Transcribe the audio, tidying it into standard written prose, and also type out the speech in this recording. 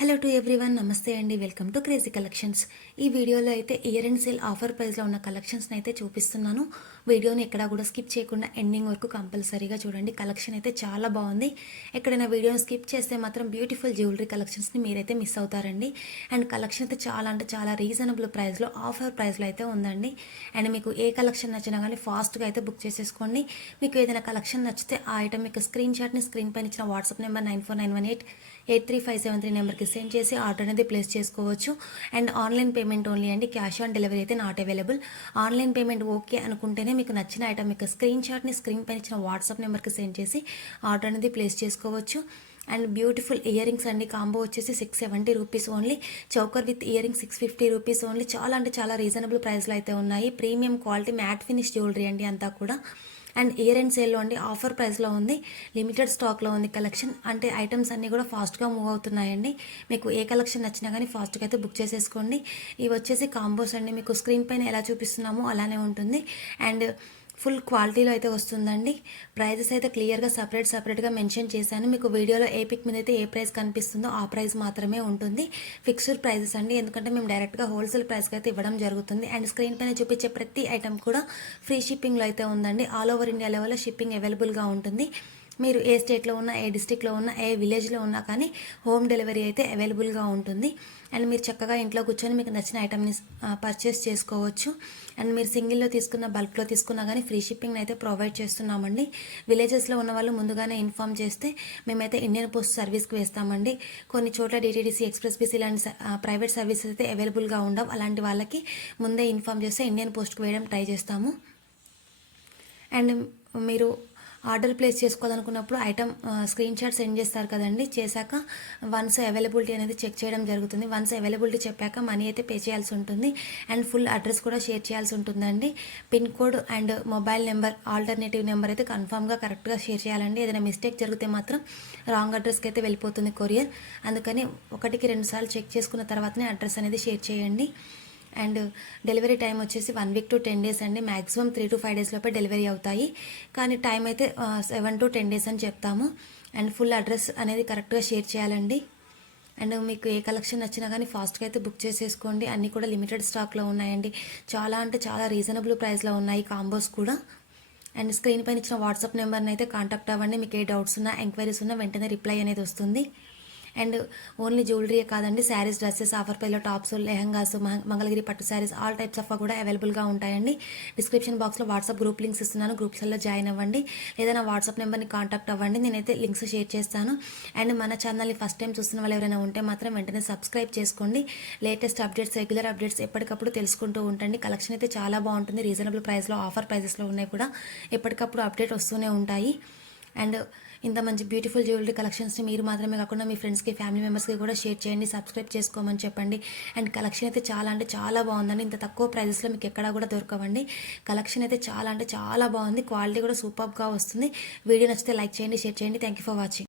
Hello to everyone, నమస్తే అండి. Welcome to crazy collections. ఈ వీడియోలో అయితే ఇయర్ అండ్ సేల్ ఆఫర్ ప్రైస్లో ఉన్న కలెక్షన్స్ని అయితే చూపిస్తున్నాను. వీడియోని ఎక్కడా కూడా స్కిప్ చేయకుండా ఎండింగ్ వరకు కంపల్సరీగా చూడండి. కలెక్షన్ అయితే చాలా బాగుంది. ఎక్కడైనా వీడియోని స్కిప్ చేస్తే మాత్రం బ్యూటిఫుల్ జ్యువెలరీ కలెక్షన్స్ని మీరైతే మిస్ అవుతారండి. అండ్ కలెక్షన్ అయితే చాలా అంటే చాలా రీజనబుల్ ప్రైస్లో ఆఫర్ ప్రైస్లో అయితే ఉందండి. అండ్ మీకు ఏ కలెక్షన్ నచ్చినా కానీ ఫాస్ట్గా అయితే బుక్ చేసేసుకోండి. మీకు ఏదైనా కలెక్షన్ నచ్చితే ఆ ఐటమ్ మీకు స్క్రీన్ షాట్ని స్క్రీన్ పైన ఇచ్చిన వాట్సాప్ నెంబర్ 9491883573 నెంబర్కి సెండ్ చేసి ఆర్డర్ అనేది ప్లేస్ చేసుకోవచ్చు. అండ్ ఆన్లైన్ పేమెంట్ ఓన్లీ అండి. క్యాష్ ఆన్ డెలివరీ అయితే not available. Online payment okay అనుకుంటేనే మీకు నచ్చిన ఐటమ్ మీకు స్క్రీన్ షాట్ని స్క్రీన్ పైన ఇచ్చిన వాట్సాప్ నెంబర్కి సెండ్ చేసి ఆర్డర్ అనేది ప్లేస్ చేసుకోవచ్చు. అండ్ బ్యూటిఫుల్ ఇయర్ రింగ్స్ అండి. కాంబో వచ్చేసి 670 rupees only. Choker with ear ring 650 rupees only. చాలా అంటే చాలా రీజనబుల్ ప్రైస్లో అయితే ఉన్నాయి. Premium quality matte finish jewellery అండి అంతా కూడా. అండ్ ఇయర్ అండ్ సేల్లో అండి ఆఫర్ ప్రైస్లో ఉంది. లిమిటెడ్ స్టాక్లో ఉంది కలెక్షన్. అంటే ఐటమ్స్ అన్నీ కూడా ఫాస్ట్గా మూవ్ అవుతున్నాయండి. మీకు ఏ కలెక్షన్ నచ్చినా కానీ ఫాస్ట్గా అయితే బుక్ చేసేసుకోండి. ఇవి వచ్చేసి కాంబోస్ అండి. మీకు స్క్రీన్ పైన ఎలా చూపిస్తున్నామో అలానే ఉంటుంది. అండ్ ఫుల్ క్వాలిటీలో అయితే వస్తుందండి. ప్రైజెస్ అయితే క్లియర్గా సపరేట్గా మెన్షన్ చేశాను. మీకు వీడియోలో ఏ పిక్ మీద అయితే ఏ ప్రైస్ కనిపిస్తుందో ఆ ప్రైస్ మాత్రమే ఉంటుంది. ఫిక్స్డ్ ప్రైజెస్ అండి. ఎందుకంటే మేము డైరెక్ట్గా హోల్సేల్ ప్రైస్కి అయితే ఇవ్వడం జరుగుతుంది. అండ్ స్క్రీన్ పైన చూపించే ప్రతి ఐటమ్ కూడా ఫ్రీ షిప్పింగ్లో అయితే ఉందండి. ఆల్ ఓవర్ ఇండియా లెవెల్లో షిప్పింగ్ అవైలబుల్గా ఉంటుంది. మీరు ఏ స్టేట్లో ఉన్నా, ఏ డిస్టిక్లో ఉన్నా, ఏ విలేజ్లో ఉన్నా కానీ హోమ్ డెలివరీ అయితే అవైలబుల్గా ఉంటుంది. అండ్ మీరు చక్కగా ఇంట్లో కూర్చొని మీకు నచ్చిన ఐటమ్ని పర్చేస్ చేసుకోవచ్చు. అండ్ మీరు సింగిల్లో తీసుకున్న, బల్క్లో తీసుకున్నా కానీ ఫ్రీ షిప్పింగ్ అయితే ప్రొవైడ్ చేస్తున్నామండి. విలేజెస్లో ఉన్న వాళ్ళు ముందుగానే ఇన్ఫామ్ చేస్తే మేమైతే ఇండియన్ పోస్ట్ సర్వీస్కి వేస్తామండి. కొన్ని చోట్ల డిటీడీసీ, ఎక్స్ప్రెస్ బీసీ ఇలాంటి ప్రైవేట్ సర్వీసెస్ అయితే అవైలబుల్గా ఉండవు. అలాంటి వాళ్ళకి ముందే ఇన్ఫామ్ చేస్తే ఇండియన్ పోస్ట్కి వేయడం ట్రై చేస్తాము. అండ్ మీరు ఆర్డర్ ప్లేస్ చేసుకోవాలనుకున్నప్పుడు ఐటమ్ స్క్రీన్ షాట్ సెండ్ చేస్తారు కదండి. చేశాక వన్స్ అవైలబిలిటీ అనేది చెక్ చేయడం జరుగుతుంది. వన్స్ అవైలబిలిటీ చెప్పాక మనీ అయితే పే చేయాల్సి ఉంటుంది. అండ్ ఫుల్ అడ్రస్ కూడా షేర్ చేయాల్సి ఉంటుందండి. Pin code and mobile number, alternative number అయితే కన్ఫామ్గా కరెక్ట్గా షేర్ చేయాలండి. ఏదైనా మిస్టేక్ జరిగితే మాత్రం రాంగ్ అడ్రస్కి అయితే వెళ్ళిపోతుంది కొరియర్. అందుకని 1-2 సార్లు చెక్ చేసుకున్న తర్వాతనే అడ్రస్ అనేది షేర్ చేయండి. అండ్ డెలివరీ టైం వచ్చేసి 1 వీక్ to 10 డేస్ అండి. మ్యాక్సిమం 3 to 5 డేస్ లోపే డెలివరీ అవుతాయి. కానీ టైం అయితే 7 to 10 డేస్ అని చెప్తాము. అండ్ ఫుల్ అడ్రస్ అనేది కరెక్ట్గా షేర్ చేయాలండి. అండ్ మీకు ఏ కలెక్షన్ నచ్చినా కానీ ఫాస్ట్గా అయితే బుక్ చేసేసుకోండి. అన్నీ కూడా లిమిటెడ్ స్టాక్లో ఉన్నాయండి. చాలా అంటే చాలా రీజనబుల్ ప్రైస్లో ఉన్నాయి కాంబోస్ కూడా. అండ్ స్క్రీన్ పైన ఇచ్చిన వాట్సాప్ నెంబర్ని అయితే కాంటాక్ట్ అవ్వండి. మీకు ఏ డౌట్స్ ఉన్నా, ఎంక్వైరీస్ ఉన్నా వెంటనే రిప్లై అనేది వస్తుంది. అండ్ ఓన్లీ జ్యువెలరీ కాదండి, శారీస్, డ్రెస్సెస్, ఆఫర్ ప్రైస్లో టాప్స్, లెహంగాస్, మంగళగిరి పట్టు శారీస్, ఆల్ టైప్స్ ఆఫ్ కూడా అవైలబుల్గా ఉంటాయండి. డిస్క్రిప్షన్ బాక్స్లో వాట్సాప్ గ్రూప్ లింక్స్ ఇస్తున్నాను. గ్రూప్స్లో జాయిన్ అవ్వండి. లేదా నా వాట్సాప్ నెంబర్ని కాంటాక్ట్ అవ్వండి. నేనైతే లింక్స్ షేర్ చేస్తాను. అండ్ మన ఛానల్ని ఫస్ట్ టైం చూస్తున్న వాళ్ళు ఎవరైనా ఉంటే మాత్రం వెంటనే సబ్స్క్రైబ్ చేసుకోండి. లేటెస్ట్ అప్డేట్స్, రెగ్యులర్ అప్డేట్స్ ఎప్పటికప్పుడు తెలుసుకుంటూ ఉంటండి. కలెక్షన్ అయితే చాలా బాగుంటుంది. రీజనబుల్ ప్రైస్లో ఆఫర్ ప్రైజెస్లో ఉన్నాయి కూడా. ఎప్పటికప్పుడు అప్డేట్ వస్తూనే ఉంటాయి. అండ్ ఇంత మంచి బ్యూటిఫుల్ జ్యువెలరీ కలెక్షన్స్ని మీరు మాత్రమే కాకుండా మీ ఫ్రెండ్స్కి, ఫ్యామిలీ మెంబర్స్కి కూడా షేర్ చేయండి. సబ్స్క్రైబ్ చేసుకోమని చెప్పండి. అండ్ కలెక్షన్ అయితే చాలా అంటే చాలా బాగుందండి. ఇంత తక్కువ ప్రైజెస్లో మీకు ఎక్కడా కూడా దొరకవండి. కలెక్షన్ అయితే చాలా అంటే చాలా బాగుంది. క్వాలిటీ కూడా సూపర్గా వస్తుంది. వీడియో నచ్చితే లైక్ చేయండి, షేర్ చేయండి. Thank you for watching.